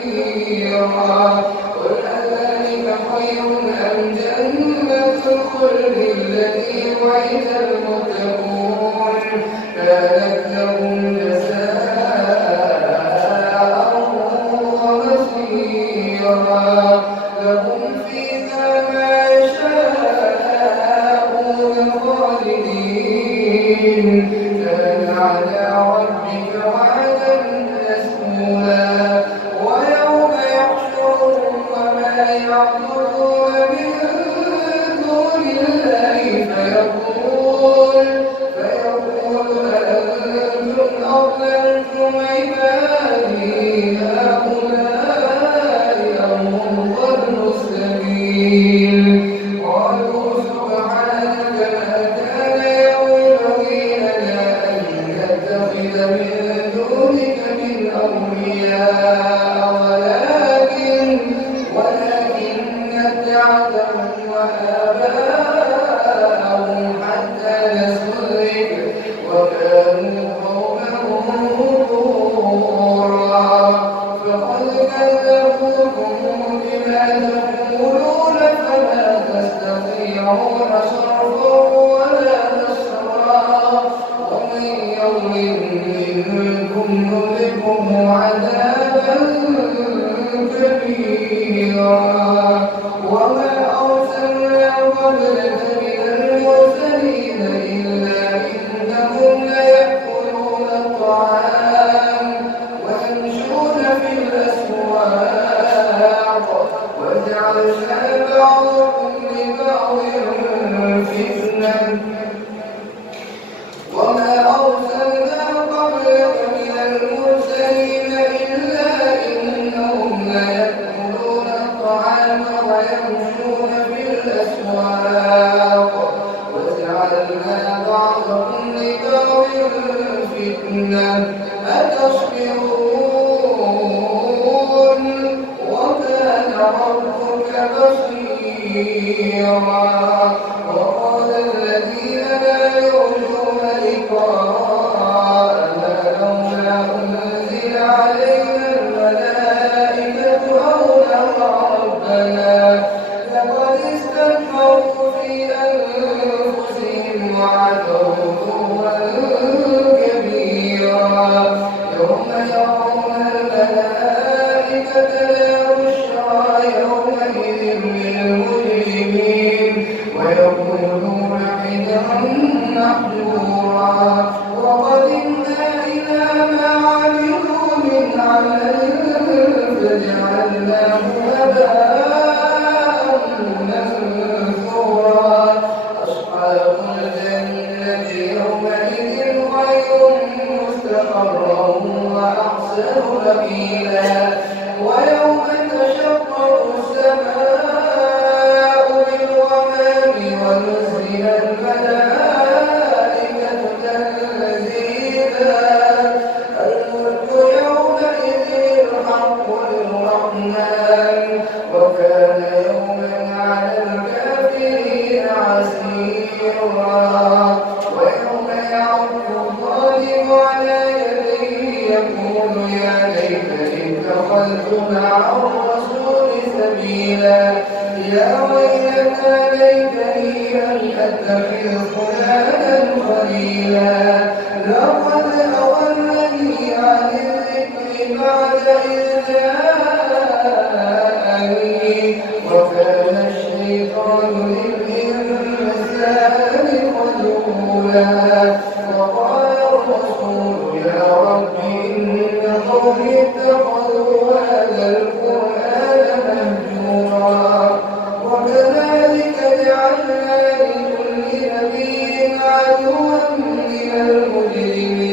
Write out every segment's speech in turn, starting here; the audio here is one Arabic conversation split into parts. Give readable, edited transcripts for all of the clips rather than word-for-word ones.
كثيرا الذي وعد المتقون كانت لهم جزاء ومصيرا لهم فيها ما يشاءون خالدين كان على ربك وعدا مسئولا ويوم يحشرهم وما يعبدون من دون الله فيقول أأنتم أضللتم عبادي هؤلاء أم ضلوا السبيل قالوا سبحانك ما كان ينبغي لنا أن نتخذ من دونك من أولياء ولكن نتبعهم وآباءهم حتى نسوا الذكر وكانوا قوما بورا فقد كذبوكم بما تقولون فلا تستطيعون صرفا ولا نصرا ومن يظلم منكم نذقه عذابا كبيرا وما أرسلنا قبلك من المرسلين إلا إنهم ليأكلون الطعام ويمشون في الأسواق وجعلنا بعضكم لبعض فتنة وما أرسلنا قبلك من المرسلين إلا إنهم ليأكلون الطعام ويمشون في الأسواق وجعلنا بعضكم لبعض فتنة أتصبرون وكان ربك بصيرا وقال الذين لا يرجون لقاءنا لولا أنزل علينا الملائكة أو نرى ربنا لقد استكبروا في أنفسهم وعتوا عتوا كبيرا يوم يرون الملائكة لا بشرى يومئذ للمجرمين ويقولون حجرا محجورا وقدمنا إلى ما عملوا من عمل فجعلناه هباء منثورا أصحاب الجنة يومئذ خير مستقرا وأحسن مقيلا ويوم تشقق السماء بالغمام ونزل الملائكة تنزيلا الملك يومئذ الحق للرحمن وكان يوما على الكافرين عسيرا ويوم يعض الظالم على يديه يقول يا ليتني اتخذت مع الرسول سبيلا يا ويلتى ليتني لم أتخذ فلانا خليلا لقد أضلني عن الذكر بعد إذ جاءني وكان الشيطان للإنسان خذولا وقال الرسول يا رب إن قومي اتخذوا هذا القرآن مهجورا وكذلك جعلنا لكل نبي عدوا من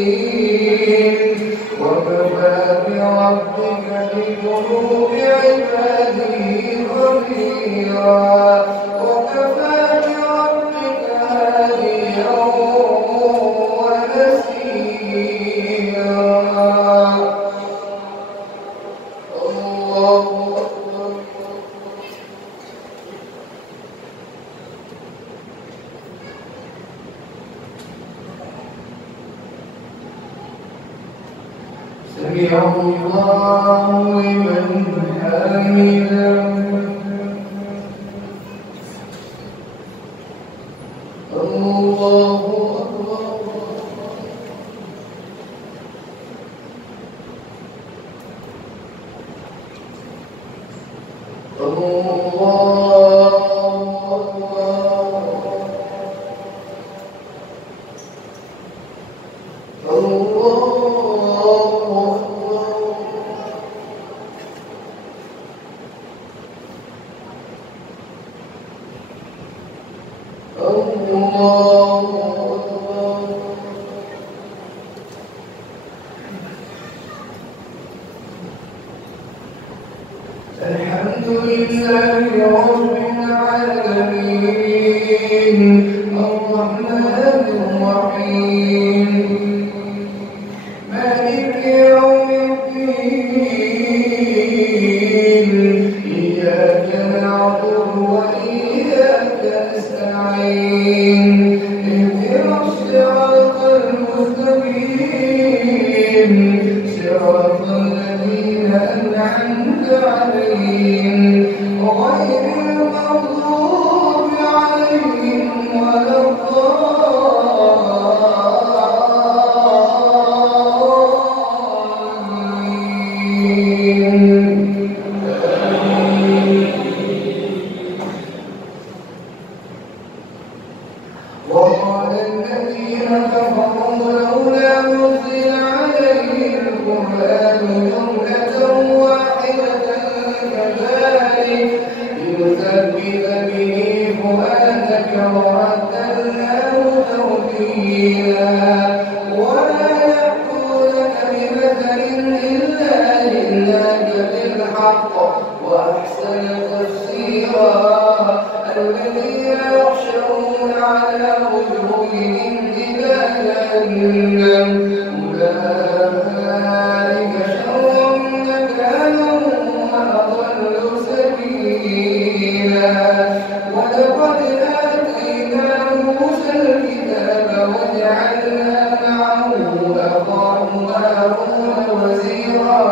المجرمين وكفى بربك بذنوب عباده خبيرا وكفى بربك هاديا ونسيرا الله أكبر سمع الله لمن حمده الله أكبر. الحمد لله رب العالمين الرحمن الرحيم مالك يوم الدين إياك نعبد وإياك نستعين اهدنا الصراط المستقيم صراط الذين أنعمت عليهم غير المغضوب عليهم ولا الضالين. وقال الذين كفروا لولا نزل عليه القرآن جملة واحدة كذلك لنثبت به فؤادك ورتلناه ترتيلا ولا يأتونك بمثل إلا جئناك بالحق وأحسن تفسيرا الذين يخشون على وجوههم إلى جهنم أولئك شر مكانا وأضل سبيلا ولقد آتينا موسى الكتاب وجعلنا معه أخاه هارون وزيرا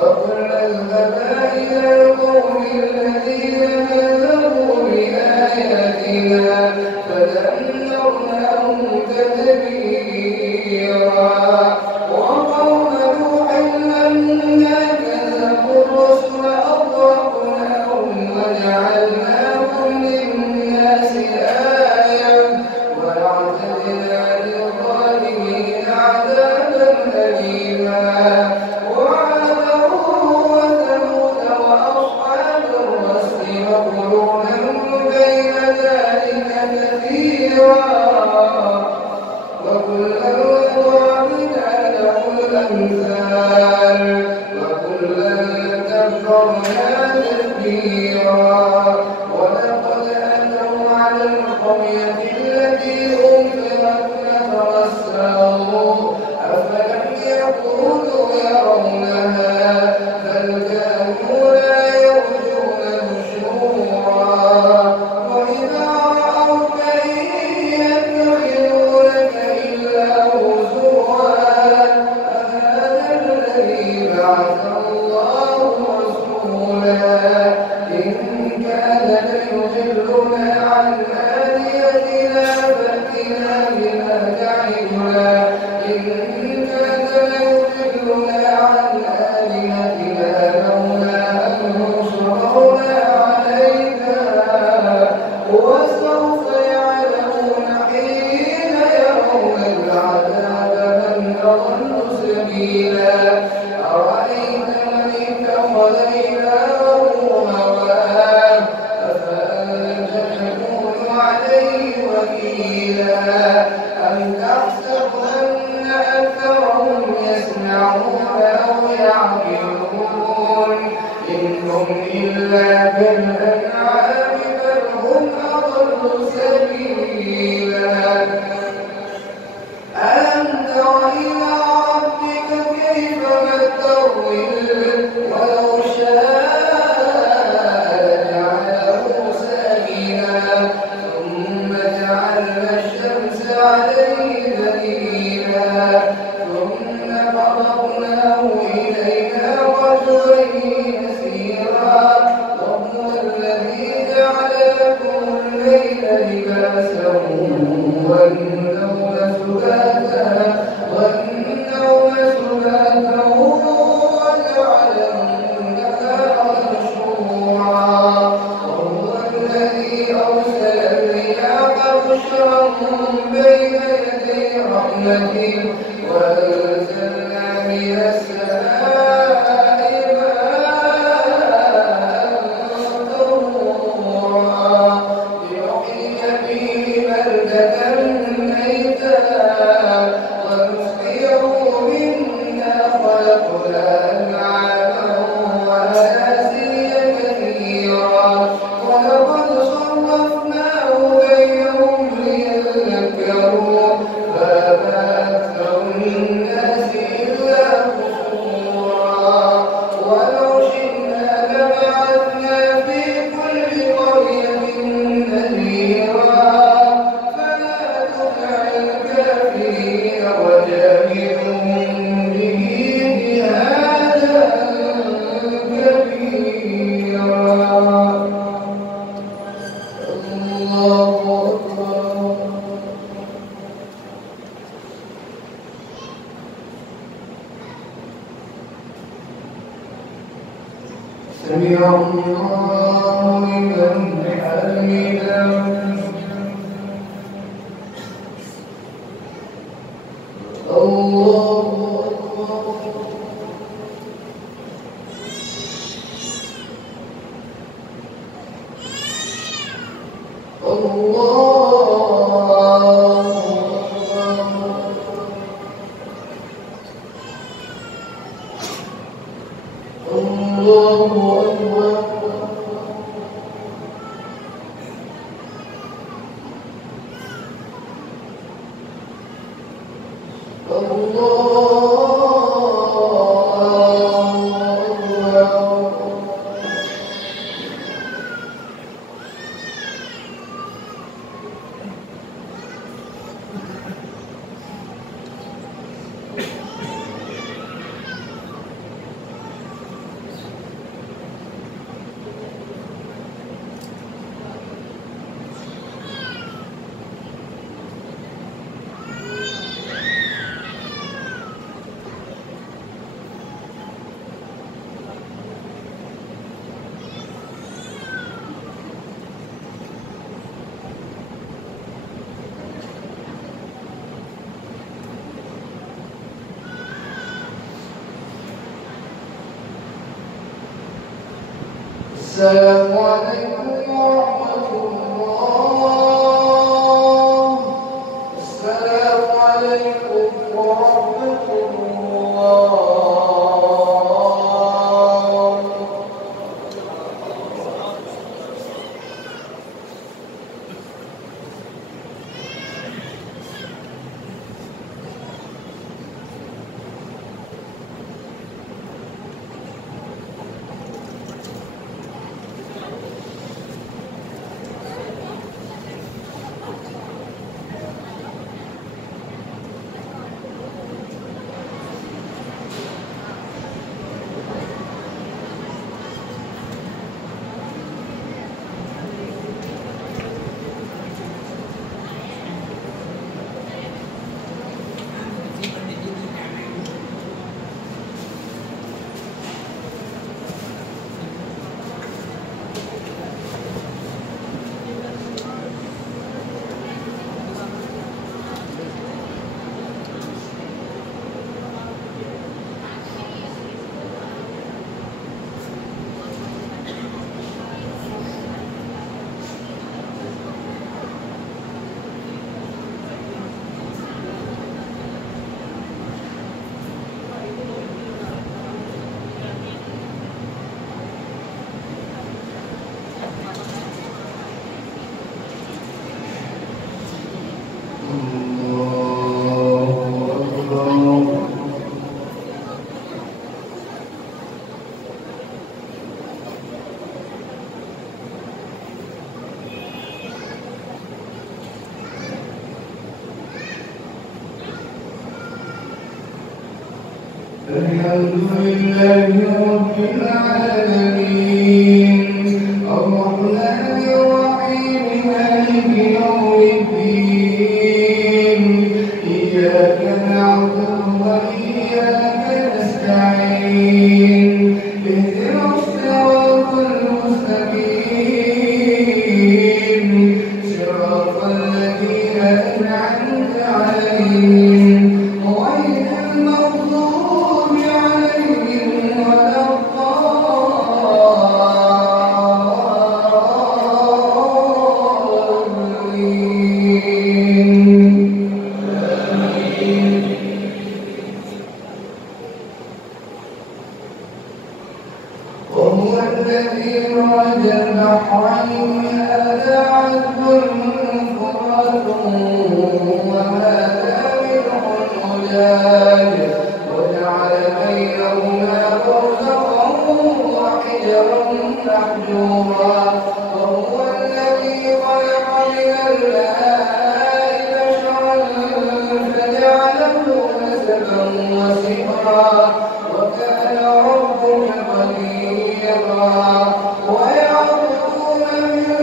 فقلنا اذهبا إلى القوم الذين كذبوا بآياتنا فدمرناهم تدميرا وقوم نوح لما كذبوا الرسل أغرقناهم وجعلناهم للناس آية وأعتدنا للظالمين عذابا أليما وعادا وثمود وأصحاب الرس وقرونا بين ذلك كثيرا وكلا ضربنا له الأمثال وكلا تبرنا تتبيرا ولقد أتوا على القرية التي أمطرت مطر السوء أفلم يكونوا يرونها بل كانوا لا يرجون نشورا وإذا رأوك إن يتخذونك إلا هزوا أهذا الذي بعث الله رسولا إن كان ليضلنا عن آلهتنا فأتنا بما تعدنا إن كان ليضلنا عن آلهتنا لولا أن صبرنا عليها وسوف يعلمون حين يرون العذاب من أضل سبيلا أرأيت من اتخذ إلهه هواه أفأنت تكون عليه وكيلا أم تحسب أن أكثرهم يسمعون أو يعقلون إن هم إلا كالأنعام بل هم أضل سبيلا ألم تر إلى ربك كيف مد الظل ولو شاء لجعله ساكنا ثم جعلنا الشمس عليه دليلا ثم قبضناه إلينا رجلا يسيرا وهو الذي جعل لكم الليل لباسا السلام عليكم ورحمة الله. السلام عليكم ورحمة الله. الحمد لله رب العالمين الرحمن الرحيم مالك يوم الدين أنعمت عليهم غير المغضوب عليهم ولا وهو الذي مرج البحرين هذا عذب فرات وهذا ملح أجاج وجعل بينهما برزخا وحجرا محجورا وهو الذي خلق من الماء بشرا فجعله نسبا وسحرا وكان ربك قديرا ويعبدون من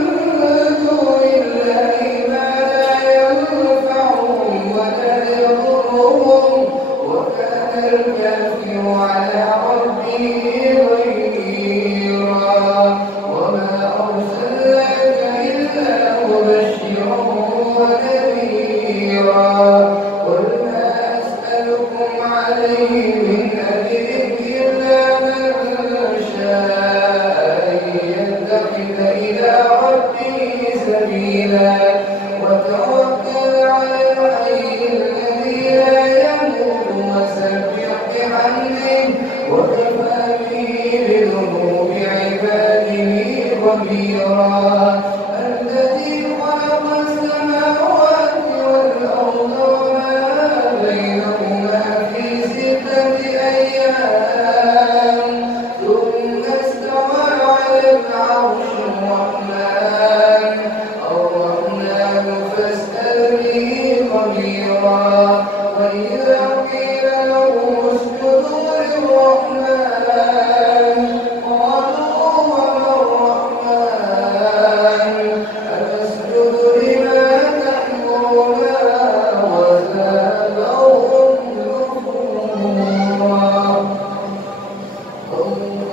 دون الله ما لا ينفعهم ولا يضرهم وكان الكافر على ربه ظهيرا وما أرسلناك إلا مبشرا ونذيرا قل ما أسألكم عليه من أجر إلا من شاء أن يتخذ إلى ربه سبيلا وتوكل على الحي الذي لا يموت وسبح بحمده وكفى به بذنوب عباده خبيرا الذي خلق السماوات والأرض وما بينهما في 6 أيام ثم استوى على العرش الرحمن فاسأل به خبيرا وإذا قيل له اسجدوا للرحمن قالوا وما الرحمن أنسجد لما تأمرنا وزادهم نفورا الله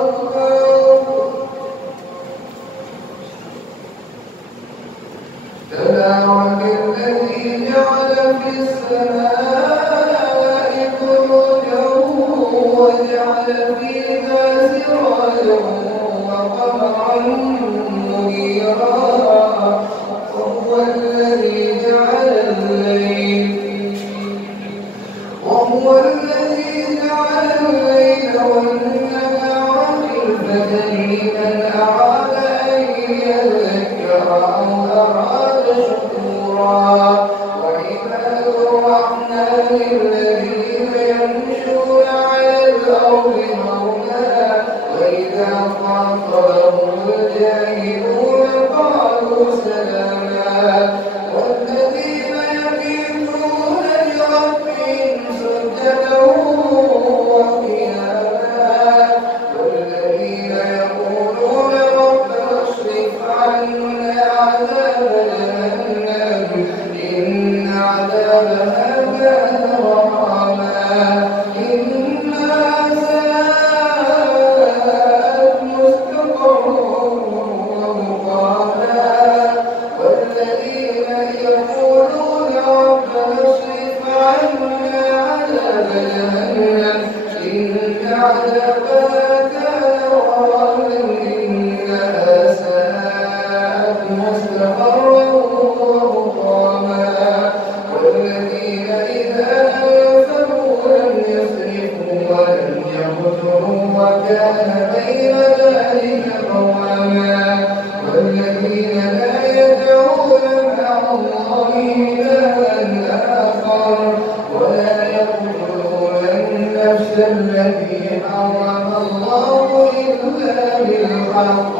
أكبر تبارك الذي جعل في السماء بروجا وجعل فيها سراجا وقمرا منيرا وهو الذي جعل الليل والنهار خلفة لمن أراد أن يذكر أو أراد شكورا وعباد الرحمن الذين يمشون على الأرض هونا وإذا خاطبهم الجاهلون قالوا سلاما والذين يبيتون لربهم سجدا وقياما والذين يقولون ربنا اصرف عنا عذاب جهنم إن عذابها كان غراما إنها ساءت مستقرا ومقاما والذين يقولون ربنا اصرف عنا عذاب جهنم إن عذابها كان غراما إنها ساءت مستقرا ومقاما والذين إذا أنفقوا لم يسرفوا ولم يقتروا وكان بين ذلك قواما والذين لا يدعون مع الله إلها آخر ولا يقتلون النفس التي حرم الله إلا بالحق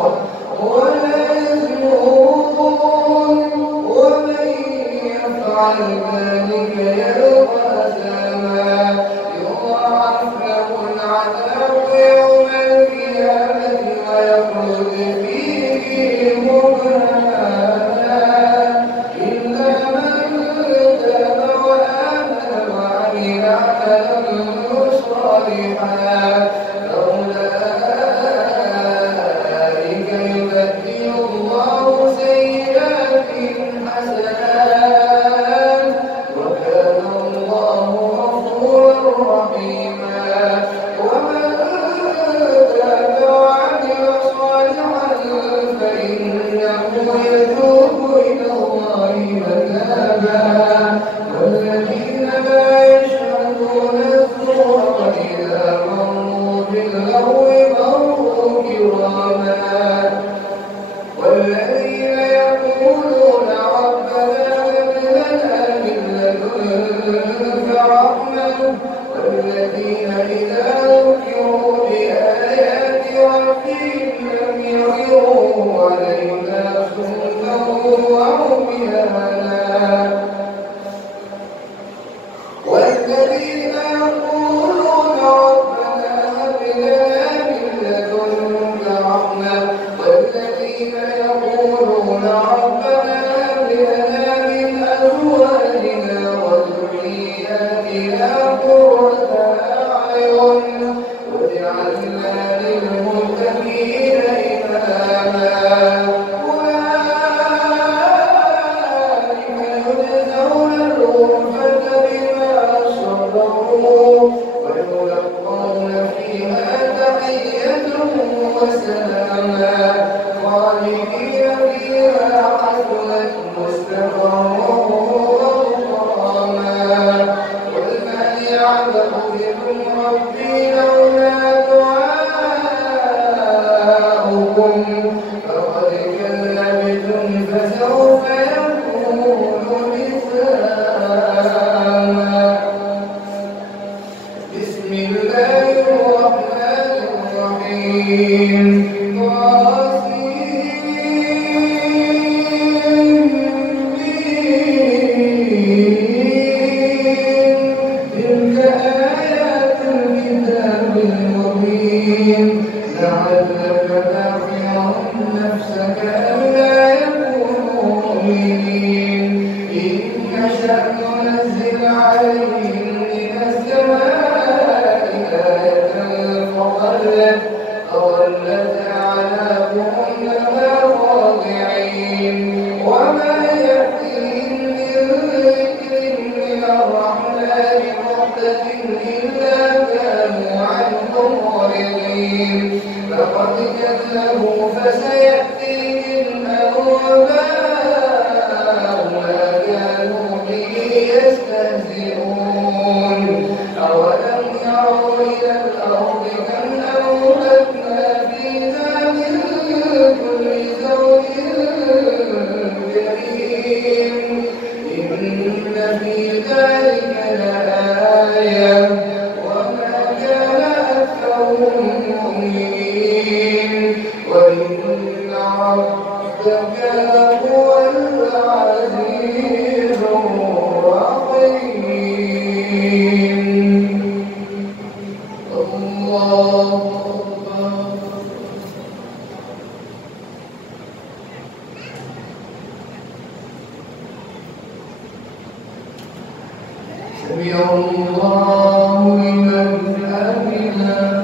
ولا يزنون ومن يفعل ذلك يلقى أثاما يضاعف صالحا فأولئك يبدل الله سيئاتهم حسنات وكان الله غفورا رحيما ومن تاب وعمل صالحا فإنه يتوب إلى الله متابا والذين لا يشهدون الزور وإذا مروا باللغو مروا كراما والذين يقولون ربنا هب لنا من لدنك رحمة والذين إذا ذكروا بآيات ربهم لم يخروا علينا صما وعميانا والذين يقولون ربنا هب لنا من لدنك رحمة والذين يقولون ربنا هب لنا من أزواجنا وذرياتنا قرة أعين واجعلنا للمتقين إماما أولئك يجزون الغرفة بما صبروا ويلقون فيها تحية وسلاما خالدين فيها حسنت مستقرا ومقاما قل من يعبد بكم ربي لولا دعاؤكم فقد كذبتم فسوف يكون لزاما بسم الله الرحمن الرحيم تلك آيات الكتاب المبين لعلك باخع نفسك ألا يكونوا مؤمنين إن نشأ ننزل عليهم من السماء آية فظلت أعناقها خاضعين وما يأتيهم من ذكر من الرحمن محدث إلا كانوا عنه معرضين فقد كذبوا فسيأتيهم أنباء ما كانوا به يستهزئون أولم يروا إلى الأرض كم أنبتنا فيها من كل زوج كريم إن في ذلك لآية وما كان أكثرهم مؤمنين وإن ربك لهو العزيز الرحيم الله أكبر سمع الله لمن حمده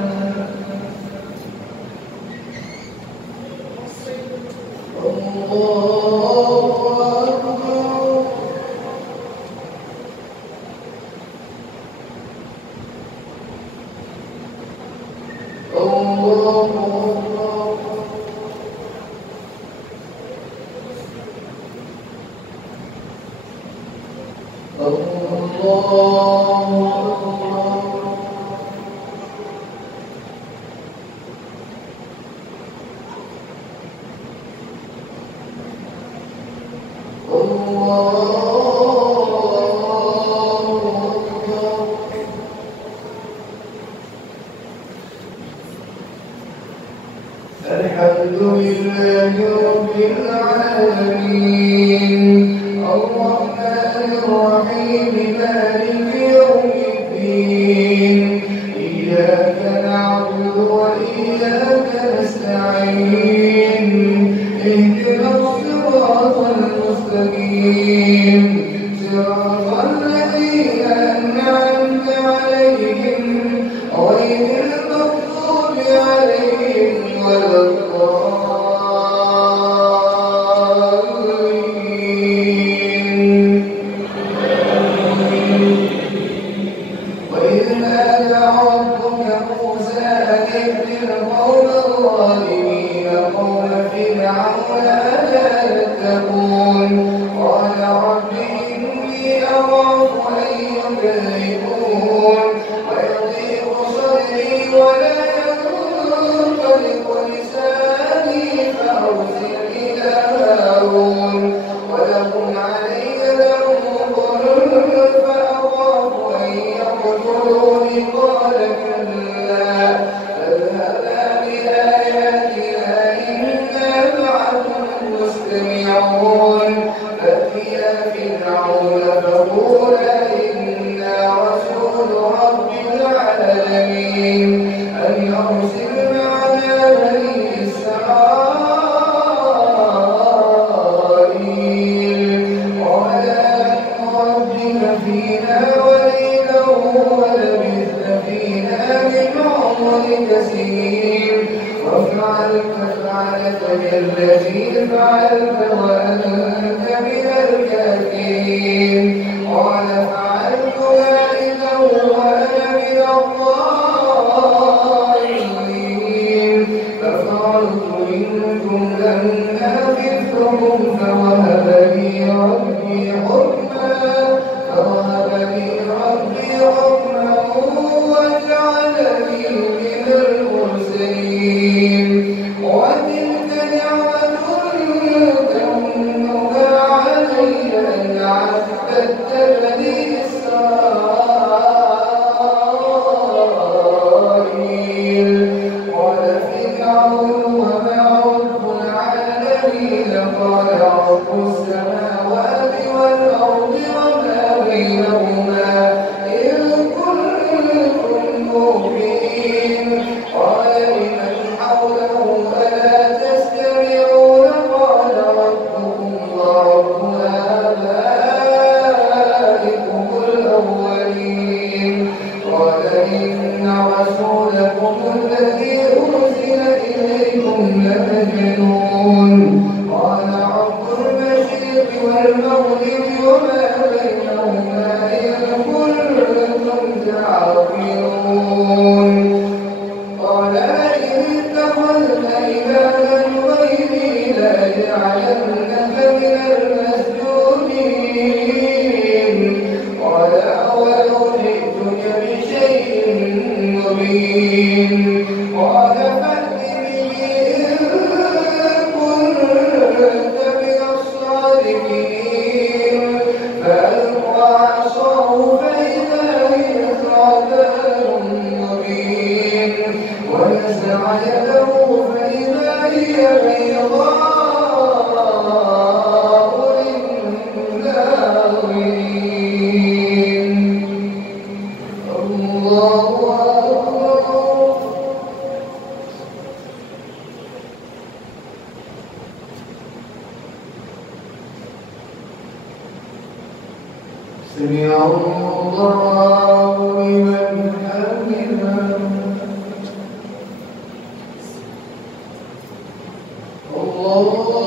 الحمد لله رب العالمين الرحمن الرحيم مالك يوم الدين إياك نعبد وإياك نستعين اهدنا الصراط المستقيم صراط الذين أنعمت عليهم غير المغضوب عليهم ولا الضالين. وإذ نادى ربك موسى أن ائت القوم الظالمين قوم فرعون ألا يتقون قال رب إني أخاف أن يكذبون ويضيق صدري ولا ينطلق لساني فأرسل إلى هارون ولهم علي ذنب فأخاف أن يقتلوني قال كلا فاذهبا بآياتنا إنا معكم مستمعون فأتيا فرعون فقولا إنا رسول رب العالمين أن أرسل معنا بني إسرائيل قال ألم ربك فينا وليدا ولبثت فينا من عمرك سنين وفعلت فعلتك التي فعلت وأنت من الكافرين قال فعلتها إذا وأنا من الضالين ففررت منكم لما خفتكم فوهب لي ربي حكما وجعلني من المرسلين وتلك نعمة تمنها علي أن عبدت بني إسرائيل قال فرعون وما رب العالمين قال رب السماوات والأرض وما بينهما إن كنتم مؤمنين قال لمن حوله ألا تستمعون قال ربكم ورب آبائكم الأولين قال إن رسولكم الذي أرسل إليكم لمجنون قال رب المشرق والمغرب وما بينهما إن كنتم تعقلون قال لئن اتخذت إلها غيري لأجعلنك من المسجونين قال أولو جئتك بشيء مبين قال فأت به إن كنت من الصادقين فألقى عصاه فإذا هي ثعبان مبين ونزع يده فإذا هي بيضاء للناظرين الله أكبر. سمع الله لمن حمده الله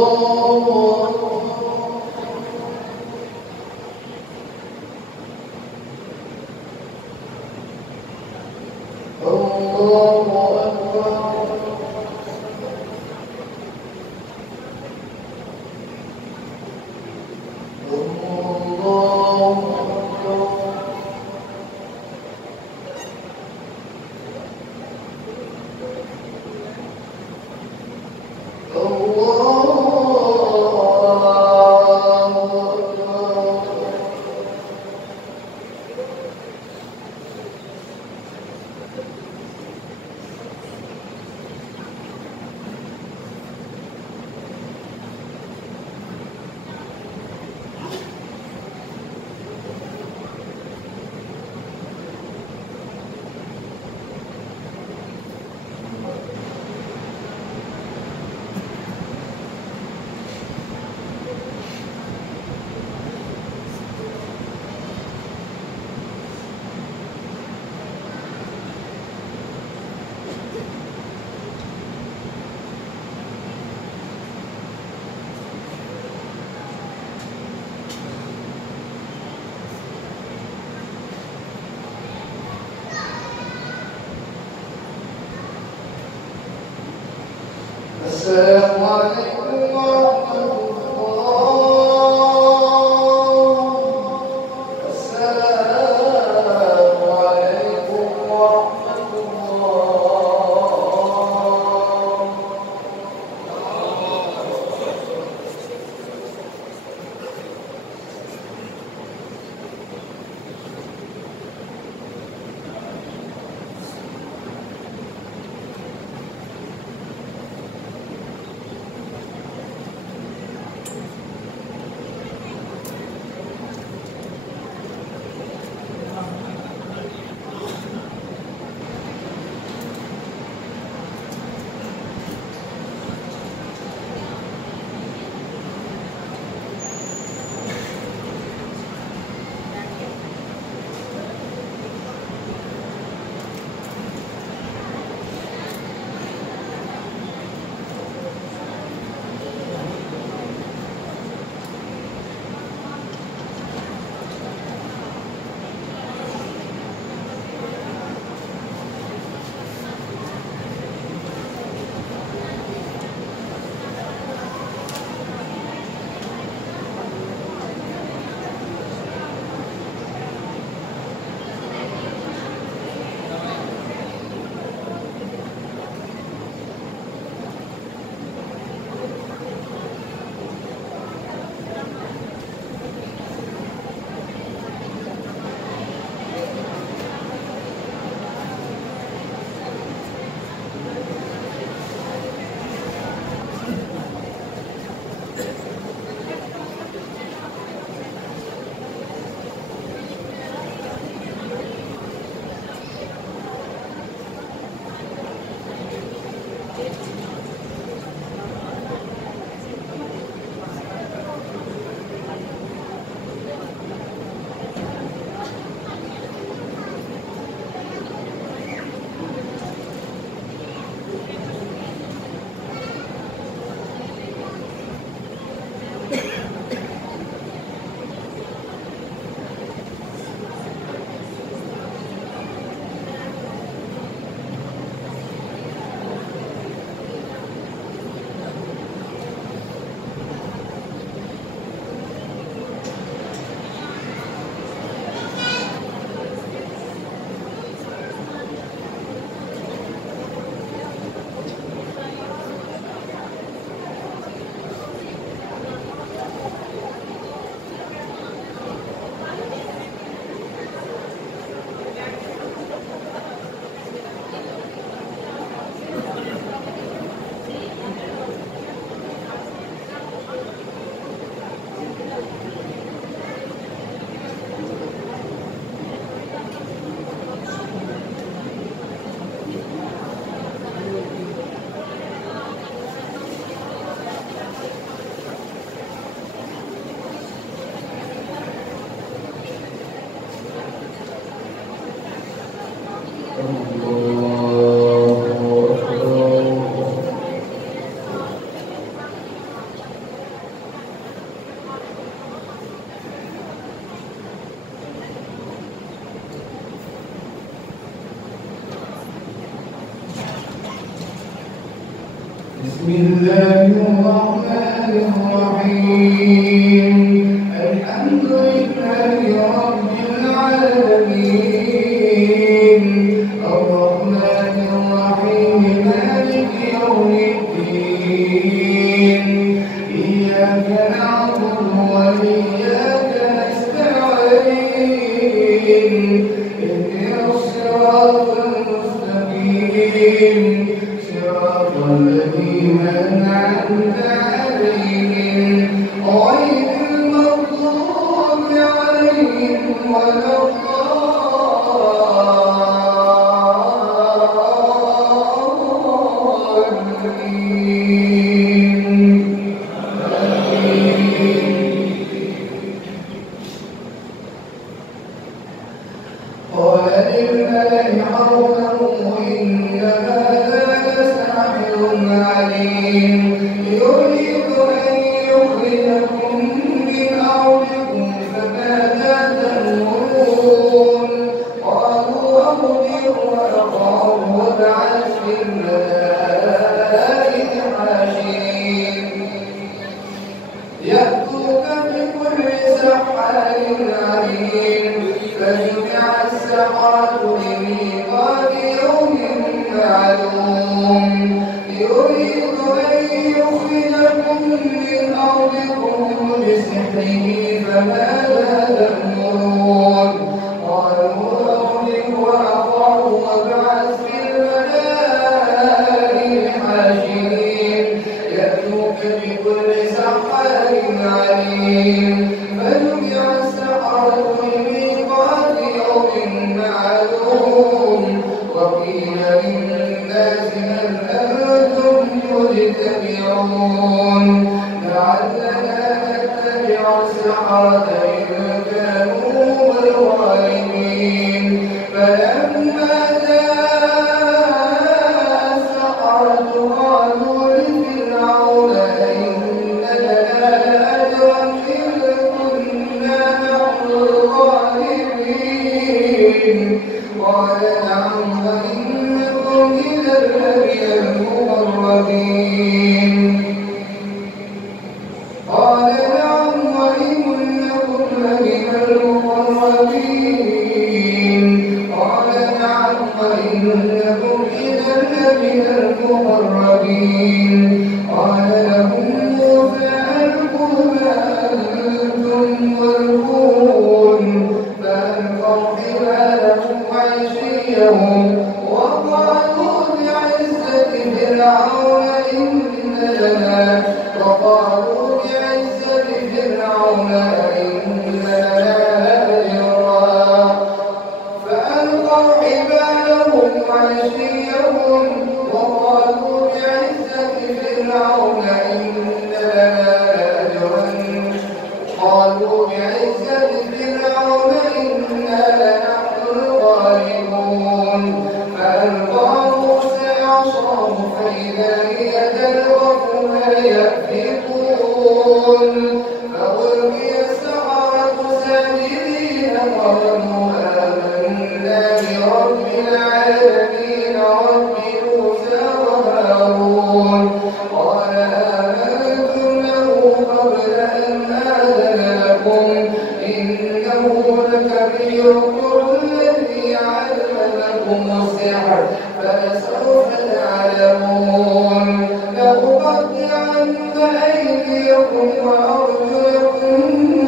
بسم الله الرحمن الرحيم الحمد لله رب العالمين الرحمن الرحيم مالك يوم الدين إياك نعبد وإياك نستعين اهدنا الصراط المستقيم صراط الذين أنعمت عليهم غير المغضوب عليهم ولا قال للملأ حوله إن هذا لساحر عليم ماذا تأمرون قالوا أرجه وأخاه وابعث في المدائن حاشرين يأتوك بكل سحار عليم فجمع السحرة لميقات يوم معلوم وقيل للناس هل أنتم مجتمعون لعلنا نتبع السحرة إن كانوا هم الغالبين فلما جاء السحرة قالوا لفرعون أئن لنا لأجرا إن كنا نحن الغالبين قال نعم وإنكم إذا لمن المقربين قال نعم وإنكم لمن المقربين قال نعم وإنكم إذا لمن المقربين قال لهم موسى ألقوا ما أنتم ملقون فألقوا حبالهم وعصيهم وقالوا بعزة فرعون إن لنا لأجرا فألقوا حبالهم وعصيهم وقالوا بعزة فرعون إن لنا لأجرا قالوا بعزة فرعون إنا لنحن الغالبون فألقى موسى عصاه فإذا هي تلقف ما يأفكون فألقي السحرة ساجدين قالوا آمنا برب العالمين رب موسى وهارون قال آمنتم له قبل أن آذن لكم إنه لكبيركم الذي علمكم السحر فلسوف تعلمون لأقطعن أيديكم وأرجلكم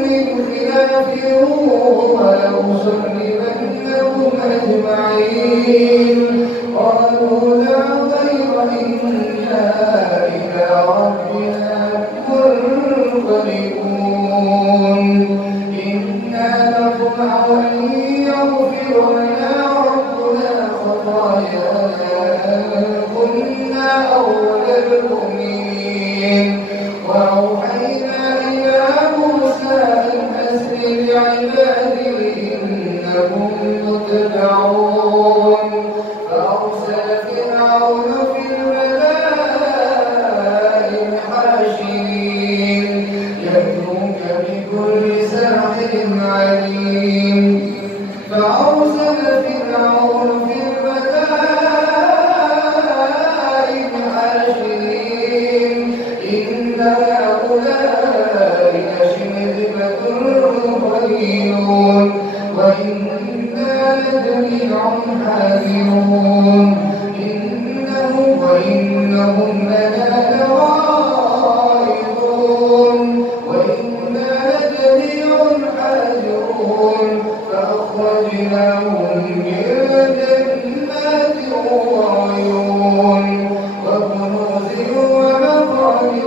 من خلاف ولأصلبنكم أجمعين قالوا لا ضير إنا إلى ربنا منقلبون إنا نطمع أن يغفر لنا ربنا خطايانا أن كنا أول المؤمنين وأوحينا إلى موسى أن أسر بعبادي إنهم متبعون فأرسل فرعون في المدائن حاشرين يأتوك بكل ساحر عليم فأرسل فرعون في المدائن حاشرين إن هؤلاء لشرذمة قليلون وإنا لجميع حاذرون وإنهم لنا لغائظون وإنا لجميع حاذرون فأخرجناهم من جنات وعيون وكنوز ومقام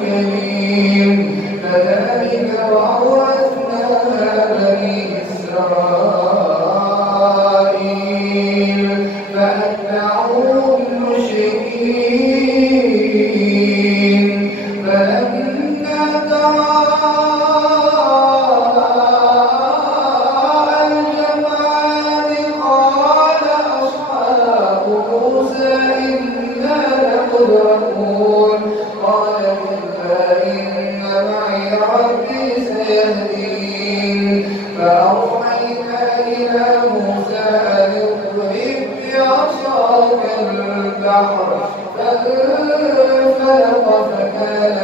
كريم كذلك وأورثناها بني إسرائيل فأتبعوهم مشركين فلما تراءى الجمعان قال أصحاب موسى إنا لمدركون قال كلا إن معي ربي سيهدين فأوحينا إلى موسى أن اضرب بعصاك البحر فانفلق فكان